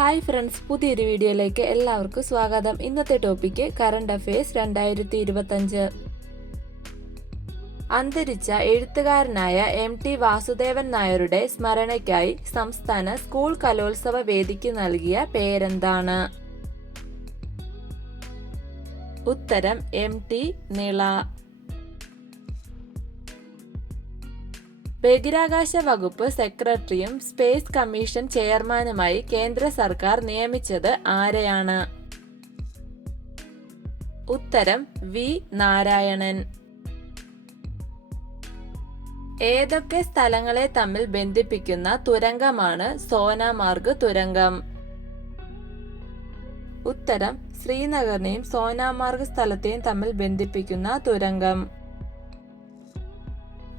Hi friends പുതിയൊരു വീഡിയോയിലേക്ക് എല്ലാവർക്കും സ്വാഗതം. ഇന്നത്തെ ടോപ്പിക്ക് കറണ്ട് അഫയേഴ്സ് രണ്ടായിരത്തി ഇരുപത്തഞ്ച് അന്തരിച്ച എഴുത്തുകാരനായ എം ടി വാസുദേവൻ നായരുടെ സ്മരണയ്ക്കായി സംസ്ഥാന സ്കൂൾ കലോത്സവ വേദിക്ക് നൽകിയ പേരെന്താണ്? ഉത്തരം എം ടി നിള. ബഹിരാകാശ വകുപ്പ് സെക്രട്ടറിയും സ്പേസ് കമ്മീഷൻ ചെയർമാനുമായി കേന്ദ്ര സർക്കാർ നിയമിച്ചത് ആരെയാണ്? ഉത്തരം വി. നാരായണൻ. ഏതൊക്കെ സ്ഥലങ്ങളെ തമ്മിൽ ബന്ധിപ്പിക്കുന്ന തുരങ്കമാണ് സോനാമാർഗ് തുരങ്കം? ഉത്തരം ശ്രീനഗറിനെയും സോനാമാർഗ് സ്ഥലത്തെയും തമ്മിൽ ബന്ധിപ്പിക്കുന്ന തുരങ്കം.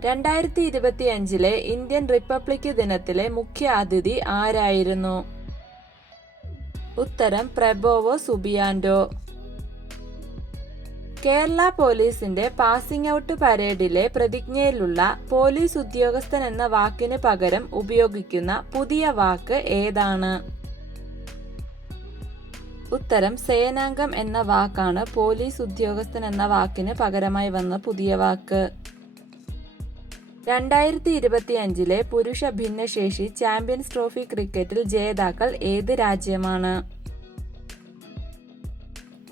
രണ്ടായിരത്തി ഇരുപത്തി അഞ്ചിലെ ഇന്ത്യൻ റിപ്പബ്ലിക് ദിനത്തിലെ മുഖ്യ അതിഥി ആരായിരുന്നു? ഉത്തരം പ്രബോവോ സുബിയാൻഡോ കേരള പോലീസിന്റെ പാസിംഗ് ഔട്ട് പരേഡിലെ പ്രതിജ്ഞയിലുള്ള പോലീസ് ഉദ്യോഗസ്ഥൻ എന്ന വാക്കിന് പകരം ഉപയോഗിക്കുന്ന പുതിയ വാക്ക് ഏതാണ്? ഉത്തരം സേനാംഗം എന്ന വാക്കാണ് പോലീസ് ഉദ്യോഗസ്ഥൻ എന്ന വാക്കിന് പകരമായി വന്ന പുതിയ വാക്ക്. രണ്ടായിരത്തി ഇരുപത്തി അഞ്ചിലെ പുരുഷ ഭിന്നശേഷി ചാമ്പ്യൻസ് ട്രോഫി ക്രിക്കറ്റിൽ ജേതാക്കൾ ഏത് രാജ്യമാണ്?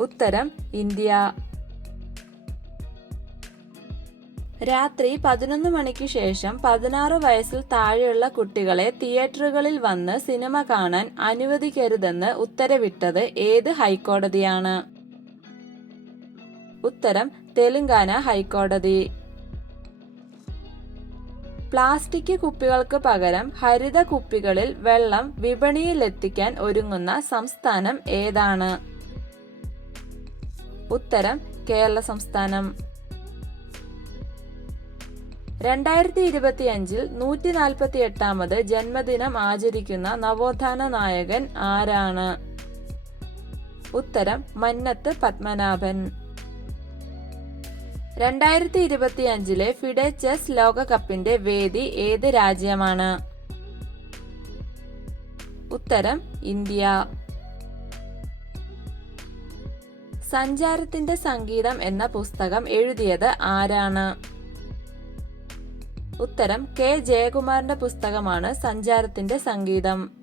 ഉത്തരം ഇന്ത്യ. രാത്രി പതിനൊന്ന് മണിക്ക് ശേഷം പതിനാറ് വയസ്സിൽ താഴെയുള്ള കുട്ടികളെ തിയേറ്ററുകളിൽ വന്ന് സിനിമ കാണാൻ അനുവദിക്കരുതെന്ന് ഉത്തരവിട്ടത് ഏത് ഹൈക്കോടതിയാണ്? ഉത്തരം തെലുങ്കാന ഹൈക്കോടതി. പ്ലാസ്റ്റിക് കുപ്പികൾക്ക് പകരം ഹരിത കുപ്പികളിൽ വെള്ളം വിപണിയിലെത്തിക്കാൻ ഒരുങ്ങുന്ന സംസ്ഥാനം ഏതാണ്? ഉത്തരം കേരള സംസ്ഥാനം. രണ്ടായിരത്തി ഇരുപത്തി അഞ്ചിൽ നൂറ്റി നാൽപ്പത്തി എട്ടാമത് ജന്മദിനം ആചരിക്കുന്ന നവോത്ഥാന നായകൻ ആരാണ്? ഉത്തരം മന്നത്ത് പത്മനാഭൻ. രണ്ടായിരത്തി ഇരുപത്തി അഞ്ചിലെ ഫിഡെ ചെസ് ലോകകപ്പിന്റെ വേദി ഏത് രാജ്യമാണ്? ഉത്തരം ഇന്ത്യ. സഞ്ചാരത്തിന്റെ സംഗീതം എന്ന പുസ്തകം എഴുതിയത് ആരാണ്? ഉത്തരം കെ. ജയകുമാറിന്റെ പുസ്തകമാണ് സഞ്ചാരത്തിന്റെ സംഗീതം.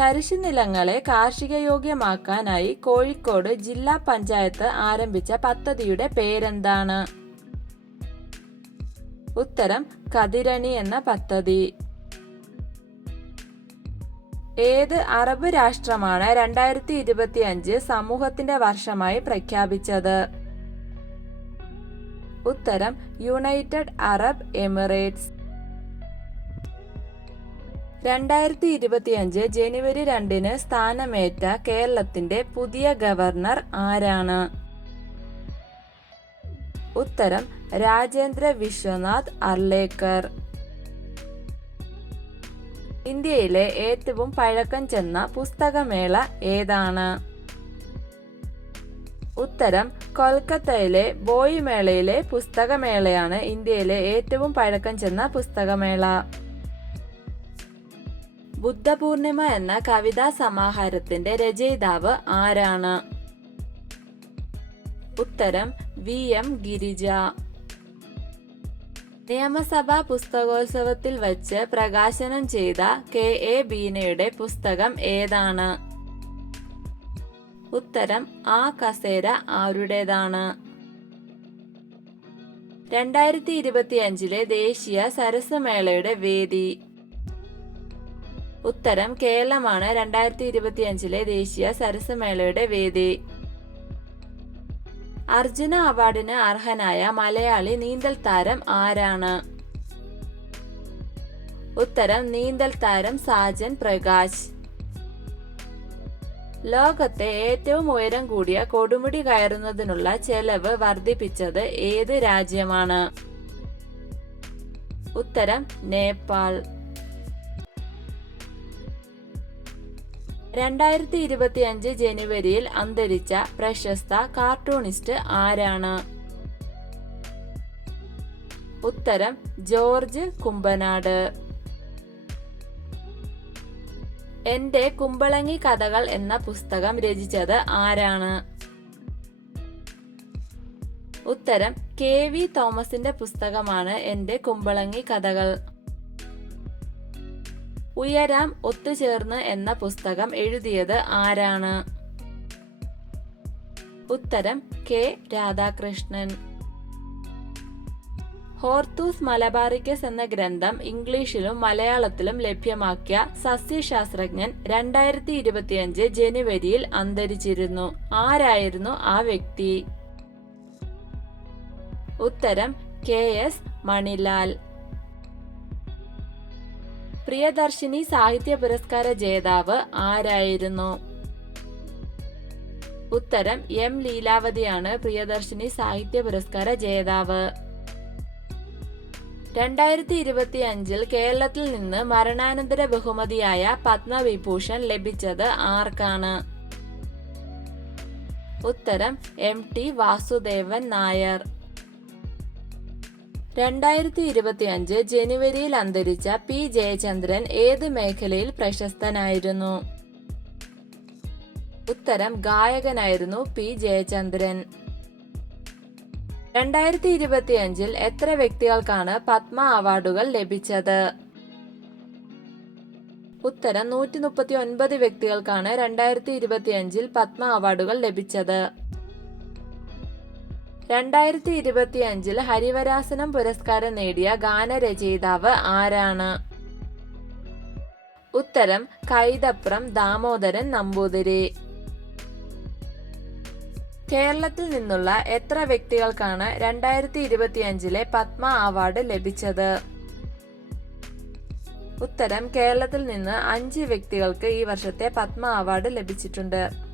തരിശുനിലങ്ങളെ കാർഷികയോഗ്യമാക്കാനായി കോഴിക്കോട് ജില്ലാ പഞ്ചായത്ത് ആരംഭിച്ച പദ്ധതിയുടെ പേരെന്താണ്? ഉത്തരം കതിരണി എന്ന പദ്ധതി. ഏത് അറബ് രാഷ്ട്രമാണ് രണ്ടായിരത്തി ഇരുപത്തി അഞ്ച് സമൂഹത്തിന്റെ വർഷമായി പ്രഖ്യാപിച്ചത്? ഉത്തരം യുണൈറ്റഡ് അറബ് എമിറേറ്റ്സ്. രണ്ടായിരത്തി ഇരുപത്തിയഞ്ച് ജനുവരി രണ്ടിന് സ്ഥാനമേറ്റ കേരളത്തിന്റെ പുതിയ ഗവർണർ ആരാണ്? ഉത്തരം രാജേന്ദ്ര വിശ്വനാഥ് അർലേക്കർ. ഇന്ത്യയിലെ ഏറ്റവും പഴക്കം ചെന്ന പുസ്തകമേള ഏതാണ്? ഉത്തരം കൊൽക്കത്തയിലെ ബോയ് മേളയിലെ പുസ്തകമേളയാണ് ഇന്ത്യയിലെ ഏറ്റവും പഴക്കം ചെന്ന പുസ്തകമേള. ബുദ്ധപൂർണിമ എന്ന കവിതാ സമാഹാരത്തിന്റെ രചയിതാവ് ആരാണ്? ഉത്തരം വി. എം. ഗിരിജ. നിയമസഭാ പുസ്തകോത്സവത്തിൽ വച്ച് പ്രകാശനം ചെയ്ത കെ. എ. ബീനയുടെ പുസ്തകം ഏതാണ്? ഉത്തരം ആ കസേര ആരുടേതാണ്? രണ്ടായിരത്തി ഇരുപത്തിയഞ്ചിലെ ദേശീയ സരസമേളയുടെ വേദി. ഉത്തരം കേരളമാണ് രണ്ടായിരത്തി ഇരുപത്തി അഞ്ചിലെ ദേശീയ സരസമേളയുടെ വേദി. അർജുന അവാർഡിന് അർഹനായ മലയാളി നീന്തൽ താരം ആരാണ്? ഉത്തരം നീന്തൽ താരം സാജൻ പ്രകാശ്. ലോകത്തെ ഏറ്റവും ഉയരം കൂടിയ കൊടുമുടി കയറുന്നതിനുള്ള ചെലവ് വർദ്ധിപ്പിച്ചത് ഏത് രാജ്യമാണ്? ഉത്തരം നേപ്പാൾ. രണ്ടായിരത്തി ഇരുപത്തി അഞ്ച് ജനുവരിയിൽ അന്തരിച്ച പ്രശസ്ത കാർട്ടൂണിസ്റ്റ് ആരാണ്? ഉത്തരം ജോർജ് കുമ്പനാട്. എന്റെ കുമ്പളങ്ങി കഥകൾ എന്ന പുസ്തകം രചിച്ചത് ആരാണ്? ഉത്തരം കെ വി തോമസിന്റെ പുസ്തകമാണ് എന്റെ കുമ്പളങ്ങി കഥകൾ. ഉയരാം ഒത്തുചേർന്ന് എന്ന പുസ്തകം എഴുതിയത് ആരാണ്? ഉത്തരം കെ. രാധാകൃഷ്ണൻ. ഹോർത്തൂസ് മലബാറിക്കസ് എന്ന ഗ്രന്ഥം ഇംഗ്ലീഷിലും മലയാളത്തിലും ലഭ്യമാക്കിയ സസ്യശാസ്ത്രജ്ഞൻ രണ്ടായിരത്തി ഇരുപത്തിയഞ്ച് ജനുവരിയിൽ അന്തരിച്ചിരുന്നു. ആരായിരുന്നു ആ വ്യക്തി? ഉത്തരം കെ. എസ്. മണിലാൽ. പ്രിയദർശിനി സാഹിത്യ പുരസ്കാര ജേതാവ് ആരായിരുന്നു? ഉത്തരം എം ലീലാവതിയാണ് പ്രിയദർശിനി സാഹിത്യ പുരസ്കാര ജേതാവ്. രണ്ടായിരത്തി ഇരുപത്തി അഞ്ചിൽ കേരളത്തിൽ നിന്ന് മരണാനന്തര ബഹുമതിയായ പത്മവിഭൂഷൺ ലഭിച്ചത് ആർക്കാണ്? ഉത്തരം എം ടി വാസുദേവൻ നായർ. രണ്ടായിരത്തി ഇരുപത്തി അഞ്ച് ജനുവരിയിൽ അന്തരിച്ച പി ജയചന്ദ്രൻ ഏത് മേഖലയിൽ പ്രശസ്തനായിരുന്നു? ഉത്തരം ഗായകനായിരുന്നു പി ജയചന്ദ്രൻ. രണ്ടായിരത്തി ഇരുപത്തി അഞ്ചിൽ എത്ര വ്യക്തികൾക്കാണ് പത്മ അവാർഡുകൾ ലഭിച്ചത്? ഉത്തരം നൂറ്റി മുപ്പത്തി ഒൻപത് വ്യക്തികൾക്കാണ് രണ്ടായിരത്തി ഇരുപത്തി അഞ്ചിൽ പത്മ അവാർഡുകൾ ലഭിച്ചത്. രണ്ടായിരത്തി ഇരുപത്തി അഞ്ചിൽ ഹരിവരാസനം പുരസ്കാരം നേടിയ ഗാനരചയിതാവ് ആരാണ്? ഉത്തരം കൈതപ്രം ദാമോദരൻ നമ്പൂതിരി. കേരളത്തിൽ നിന്നുള്ള എത്ര വ്യക്തികൾക്കാണ് രണ്ടായിരത്തി ഇരുപത്തിയഞ്ചിലെ പത്മ അവാർഡ് ലഭിച്ചത്? ഉത്തരം കേരളത്തിൽ നിന്ന് അഞ്ച് വ്യക്തികൾക്ക് ഈ വർഷത്തെ പത്മ അവാർഡ് ലഭിച്ചിട്ടുണ്ട്.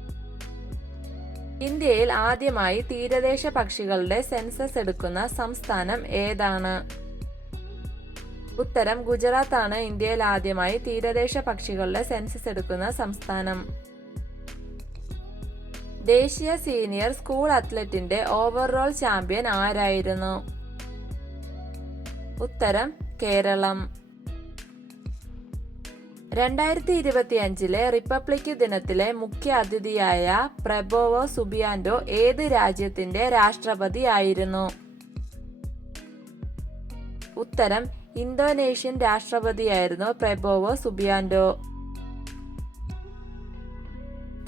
ഇന്ത്യയിൽ ആദ്യമായി തീരദേശ പക്ഷികളുടെ സെൻസസ് എടുക്കുന്ന സംസ്ഥാനം ഏതാണ്? ഉത്തരം ഗുജറാത്ത് ആണ് ഇന്ത്യയിൽ ആദ്യമായി തീരദേശ പക്ഷികളുടെ സെൻസസ് എടുക്കുന്ന സംസ്ഥാനം. ദേശീയ സീനിയർ സ്കൂൾ അത്ലറ്റിന്റെ ഓവറോൾ ചാമ്പ്യൻ ആരായിരുന്നു? ഉത്തരം കേരളം. രണ്ടായിരത്തി ഇരുപത്തി അഞ്ചിലെ റിപ്പബ്ലിക് ദിനത്തിലെ മുഖ്യ അതിഥിയായ പ്രബോവോ സുബിയാൻഡോ ഏത് രാജ്യത്തിന്റെ രാഷ്ട്രപതി ആയിരുന്നു? ഉത്തരം ഇന്തോനേഷ്യൻ രാഷ്ട്രപതിയായിരുന്നു പ്രബോവോ സുബിയാൻഡോ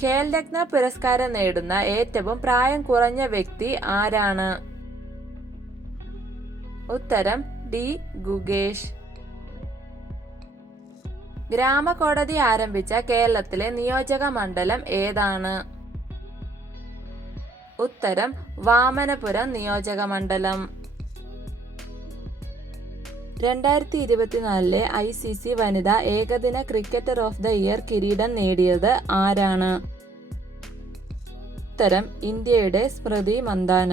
ഖേൽരത്ന പുരസ്കാരം നേടുന്ന ഏറ്റവും പ്രായം കുറഞ്ഞ വ്യക്തി ആരാണ്? ഉത്തരം ഡി. ഗുഗേഷ് ഗ്രാമകോടതി ആരംഭിച്ച കേരളത്തിലെ നിയോജക മണ്ഡലം ഏതാണ്? ഉത്തരം വാമനപുരം നിയോജക മണ്ഡലം. രണ്ടായിരത്തി ഇരുപത്തിനാലിലെ ഐ സി സി വനിതാ ഏകദിന ക്രിക്കറ്റർ ഓഫ് ദ ഇയർ കിരീടം നേടിയത് ആരാണ്? ഉത്തരം ഇന്ത്യയുടെ സ്മൃതി മന്ദാന.